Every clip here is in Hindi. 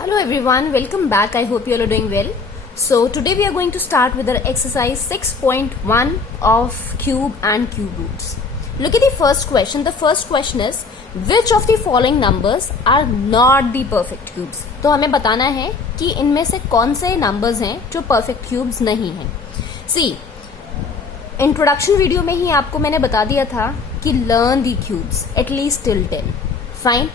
Hello everyone, welcome back. I hope you all are doing well. So today we are going to start with our exercise 6.1 of cube and cube roots. Look at the first question. The first question is which of the following numbers are not the perfect cubes? तो हमें बताना है कि इनमें से कौन से numbers हैं जो perfect cubes नहीं हैं. See, इंट्रोडक्शन वीडियो में ही आपको मैंने बता दिया था कि learn the cubes at least till 10. Fine.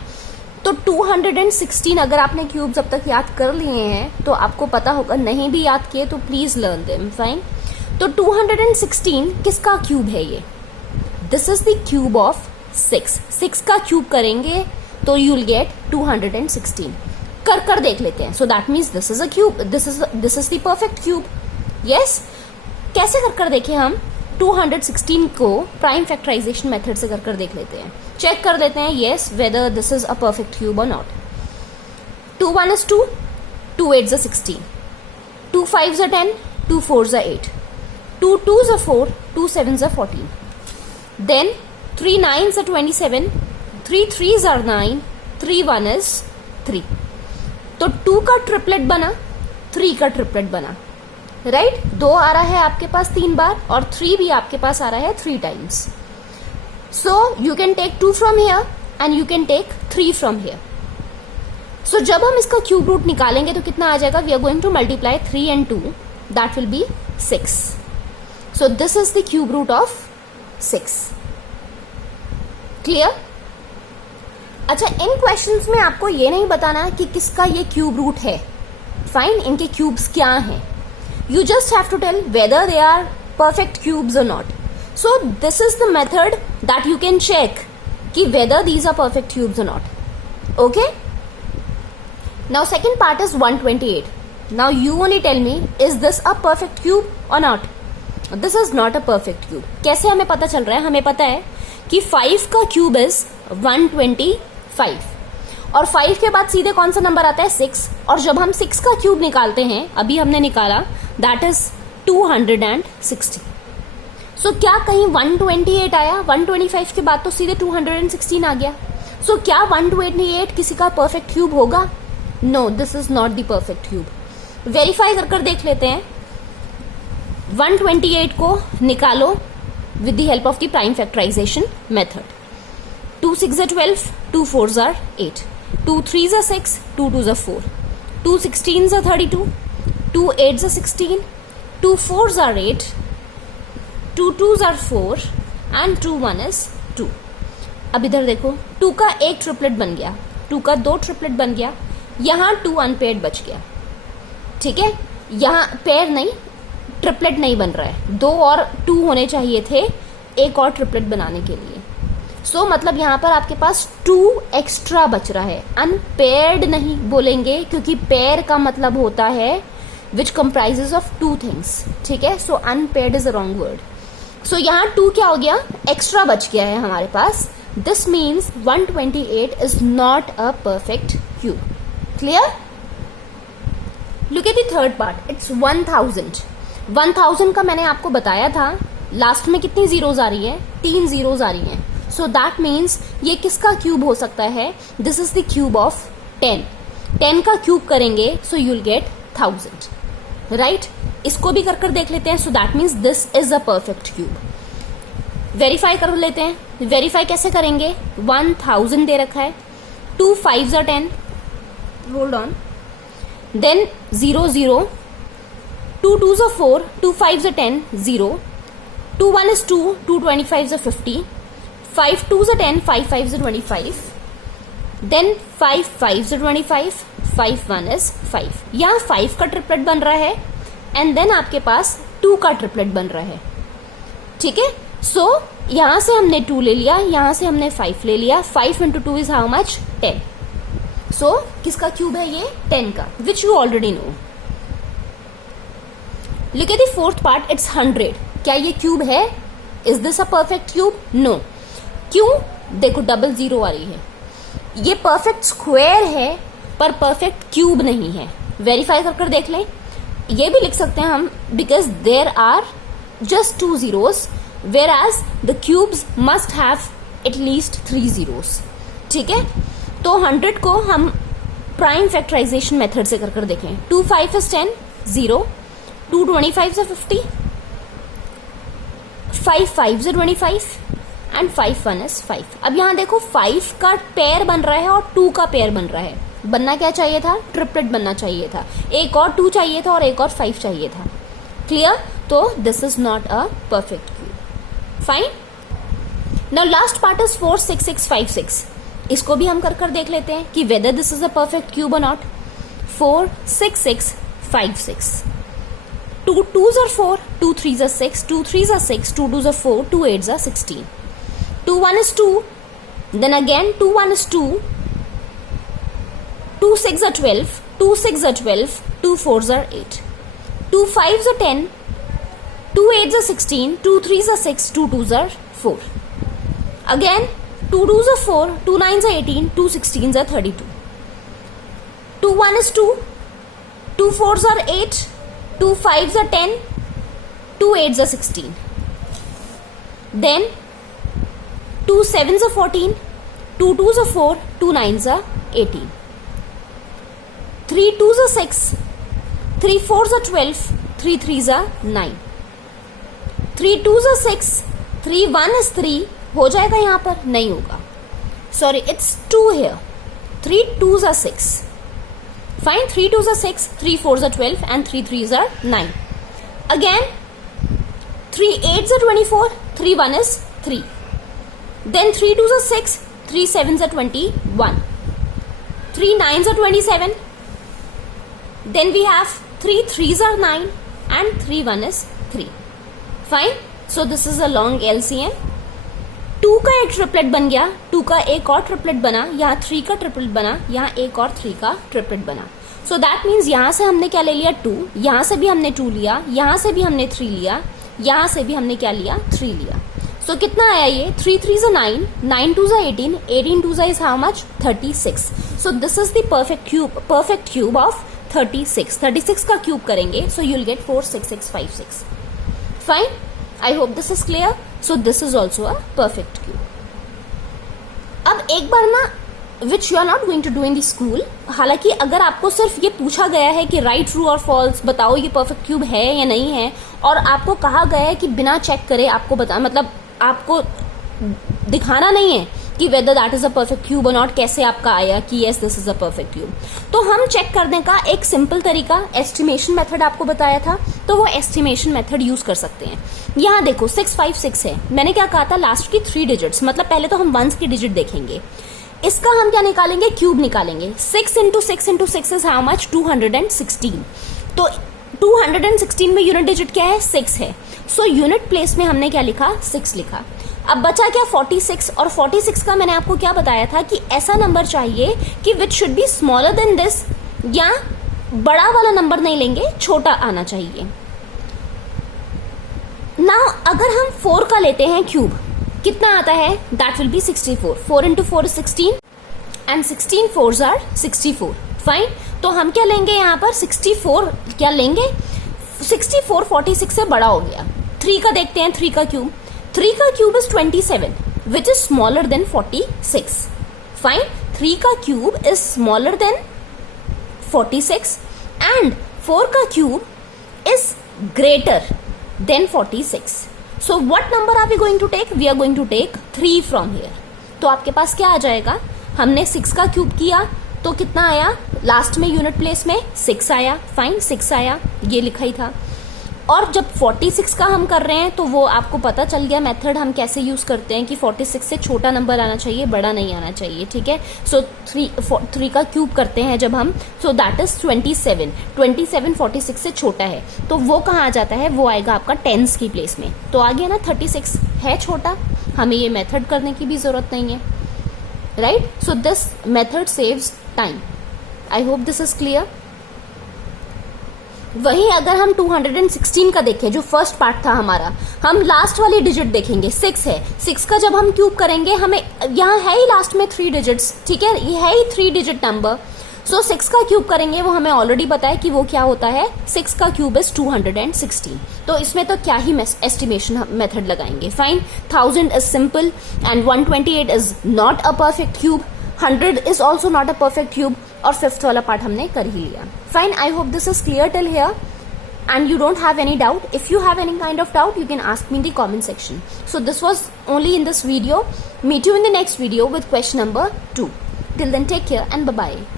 तो 216 अगर आपने क्यूब्स अब तक याद कर लिए हैं तो आपको पता होगा, नहीं भी याद किए तो प्लीज लर्न देम. फाइन. तो 216 किसका क्यूब है ये? This is the cube of 6 का क्यूब करेंगे तो यू विल गेट 216. कर देख लेते हैं. So that means this is a cube, this is the perfect cube. Yes. कैसे कर देखें हम? 216 को प्राइम फैक्टराइजेशन मेथड से कर देख लेते हैं. चेक कर लेते हैं yes whether this is a perfect cube और not. 2 1 is 2, 2 8 is 16, 2 5 is 10, 2 4 is 8, 2 2 is 4, 2 7 is 14. Then 3 9 is 27, 3 3 is 9, 3 1 is 3. तो 2 का ट्रिपलेट बना, 3 का ट्रिपलेट बना. राइट. 2 आ रहा है आपके पास 3 बार और 3 भी आपके पास आ रहा है 3 times. So you can take 2 from here and you can take 3 from here. So जब हम इसका क्यूब रूट निकालेंगे तो कितना आ जाएगा? We are going to multiply 3 and 2. That will be 6. So this is the cube root of 6. Clear? अच्छा, इन क्वेश्चंस में आपको ये नहीं बताना कि किसका ये क्यूब रूट है. फाइन. इनके क्यूब्स क्या हैं. You just have to tell whether they are perfect cubes or not. So this is the method that you can check कि whether these are perfect cubes or not. Okay? Now second part is 128. Now you only tell me, is this a perfect cube or not? This is not a perfect cube. कैसे हमें पता चल रहा है? हमें पता है कि 5 का क्यूब is 125 और 5 के बाद सीधे कौन सा नंबर आता है? 6. और जब हम 6 का क्यूब निकालते हैं, अभी हमने निकाला, दैट इज 260. सो क्या कहीं 128 आया? 125 के बाद तो सीधे 216 आ गया. सो क्या 128 किसी का परफेक्ट क्यूब होगा? No, this is not the perfect cube. Verify कर देख लेते हैं. 128 को निकालो with the help of the prime factorization method. 2 6 are 12, 2 4 are 8, 2 3 are 6, 2 2 are 4, 2 16 are 32, 2 8 are 16, 2 4 are 8, 2 2 are 4 and 2 1 is 2. अब इधर देखो, 2 का एक ट्रिपलेट बन गया, 2 का 2 ट्रिपलेट बन गया, यहाँ 2 अनपेयर्ड बच गया. ठीक है. यहाँ पेयर नहीं, ट्रिपलेट नहीं बन रहा है. 2 और 2 होने चाहिए थे एक और ट्रिपलेट बनाने के लिए. सो मतलब यहाँ पर आपके पास 2 एक्स्ट्रा बच रहा है. अनपेयर्ड नहीं बोलेंगे क्योंकि पेयर का मतलब होता है विच कंप्राइजेस ऑफ 2 थिंग्स. ठीक है. So unpaired is a wrong word. So यहाँ 2 क्या हो गया? एक्स्ट्रा बच गया है हमारे पास. This means 128 is not a perfect cube. Clear? Look at the third part. It's 1000. 1000 का मैंने आपको बताया था लास्ट में कितनी जीरोज आ रही है? 3 जीरोज आ रही हैं. सो दैट मीन्स ये किसका क्यूब हो सकता है? This is the cube of 10. 10 का क्यूब करेंगे so you will get 1000. Right. इसको भी कर देख लेते हैं. So that means this is a perfect cube. Verify कर लेते हैं. वेरीफाई कैसे करेंगे? 1000 दे रखा है, 2 5 are 10, hold on, then 0 0, 2 2 are 4, 2 5 are 10, 0, 2 1 is 2, 2 25 are 50, 5 2 are 10, 5 5 are 25, then 5 5 are 25, 5 1 is 5. यहाँ 5 का ट्रिपलेट बन रहा है एंड देन आपके पास 2 का ट्रिपलेट बन रहा है. ठीक है. सो यहां से हमने 2 ले लिया, यहां से हमने 5 ले लिया. 5 into 2 is how much? 10. सो किसका क्यूब है ये? 10 का, which you already know. Look at the fourth part. It's 100. क्या ये क्यूब है? Is this a perfect cube? No. क्यों? देखो डबल जीरो आ रही है. ये परफेक्ट स्क्वायर है पर परफेक्ट क्यूब नहीं है. वेरीफाई कर देख लें. ये भी लिख सकते हैं हम, because there are just 2 zeros whereas the cubes must have at least 3 zeros. ठीक है. तो 100 को हम प्राइम फैक्टराइजेशन मेथड से कर देखें. 2 5 is 10, 0. 2 25 is 50. 5 5 is 25 and 5 1 is 5. अब यहाँ देखो 5 का पेयर बन रहा है और 2 का पेयर बन रहा है. बनना क्या चाहिए था? ट्रिपलेट बनना चाहिए था. एक और 2 चाहिए था और एक और 5 चाहिए था. क्लियर? तो this is not a perfect cube. Fine. Now last part is 4 6 6 5 6. इसको भी हम कर देख लेते हैं कि whether this is a perfect cube और not. 4 6 6 5 6. 2 2s are 4, 2 3s are 6, 2 3s are 6, 2 2s are 4, 2 8s are 16. 2 1 is 2, then again 2 1 is 2, 2 6 are 12, 2 6 are 12, 2 4s are 8, 2 5s are 10, 2 8s are 16, 2 3s are 6, 2 2s are 4. Again 2 2s are 4, 2 9s are 18, 2 16s are 32. 2 1 is 2, 2 4s are 8, 2 5s are 10, 2 8s are 16. Then 2 7s are 14, 2 2s are 4, 2 9s are 18. 3 2s are 6, 3 4s are 12, 3 3s are 9. 3 2s are 6, 3 1 is 3. हो जाएगा यहाँ पर? नहीं होगा. Sorry, it's 2 here. 3 2s are 6. Fine, 3 2s are 6, 3 4s are 12 and 3 3s are 9. Again 3 8s are 24, 3 1 is 3. Then 3 2s are 6, 3 7s are 21, 3 9s are 27. Then we have 3 3s are 9 and 3 1 is 3. Fine. So this is a long LCM. 2 का एक ट्रिपलेट बन गया, 2 का एक और ट्रिपलेट बना, यहाँ 3 का ट्रिपलेट बना, यहाँ एक और 3 का ट्रिपलेट बना. सो दैट मीन्स यहाँ से हमने क्या ले लिया? 2. यहाँ से भी हमने 2 लिया, यहाँ से भी हमने 3 लिया, यहाँ से भी हमने क्या लिया? 3 लिया. सो कितना आया ये? 3 3s are 9, 9 2s are 18, 18 2s is how much? 36. So this is the perfect cube of 36. 36 का क्यूब करेंगे, so you'll get 4 6 6 5 6. Fine. I hope this is clear. So this is also a perfect cube. अब एक बार ना, which you are not going to do in the school, हालांकि अगर आपको सिर्फ ये पूछा गया है कि राइट ट्रू और फॉल्स बताओ ये परफेक्ट क्यूब है या नहीं है, और आपको कहा गया है कि बिना चेक करे आपको बता, मतलब आपको दिखाना नहीं है कि whether that is a perfect cube और नॉट, कैसे आपका आया कि yes this is a perfect cube. तो हम चेक करने का एक सिंपल तरीका एस्टिमेशन मेथड आपको बताया था, तो वो एस्टिमेशन मेथड यूज कर सकते हैं. यहाँ देखो 6 5 6 है. मैंने क्या कहा था? लास्ट की 3 डिजिट्स, मतलब पहले तो हम वंस की डिजिट देखेंगे. इसका हम क्या निकालेंगे? क्यूब निकालेंगे. 6 into 6 into 6 is how much? 216. तो 216 में यूनिट डिजिट क्या है? 6 है. सो यूनिट प्लेस में हमने क्या लिखा? 6 लिखा. अब बचा क्या? 46. और 46 का मैंने आपको क्या बताया था कि ऐसा नंबर चाहिए कि which should be smaller than this, या बड़ा वाला नंबर नहीं लेंगे, छोटा आना चाहिए. नाउ अगर हम 4 का लेते हैं क्यूब, कितना आता है? That will be 64. 4 into 4 is 16 and 16 4s are 64. Fine. तो हम क्या लेंगे यहाँ पर? 64 क्या लेंगे? 64 46 से बड़ा हो गया. 3 का देखते हैं. 3 का क्यूब, 3 का cube is 27 which is smaller than 46. Fine. 3 का cube is smaller than 46 and 4 का cube is greater than 46. So what number are we going to take? We are going to take 3 from here. तो आपके पास क्या आ जाएगा? हमने 6 का क्यूब किया तो कितना आया? लास्ट में यूनिट प्लेस में 6 आया. फाइन, 6 आया, ये लिखा ही था. और जब 46 का हम कर रहे हैं तो वो आपको पता चल गया मेथड हम कैसे यूज करते हैं कि 46 से छोटा नंबर आना चाहिए, बड़ा नहीं आना चाहिए. ठीक है. सो 3 का क्यूब करते हैं जब हम, सो दैट इज 27. 27 46 से छोटा है, तो वो कहाँ आ जाता है? वो आएगा आपका टेंस की प्लेस में. तो आ गया ना, 36 है छोटा, हमें ये मेथड करने की भी जरूरत नहीं है. Right. So this method saves time. I hope this is clear. वहीं अगर हम 216 का देखें, जो फर्स्ट पार्ट था हमारा, हम लास्ट वाली डिजिट देखेंगे. 6 है. 6 का जब हम क्यूब करेंगे, हमें यहाँ है ही लास्ट में 3 डिजिट्स. ठीक है, ये है ही 3 डिजिट नंबर. सो 6 का क्यूब करेंगे, वो हमें ऑलरेडी पता है कि वो क्या होता है. 6 का क्यूब इज 216. तो इसमें तो क्या ही एस्टिमेशन मेथड लगाएंगे. Fine. 1000 is simple and 128 is not a perfect cube. 100 is also not a perfect cube और फिफ्थ वाला पार्ट हमने कर ही लिया. Fine, I hope this is clear till here and you don't have any doubt. If you have any kind of doubt, you can ask me in the comment section. So this was only in this video. Meet you in the next video with question number 2. Till then, take care and bye bye.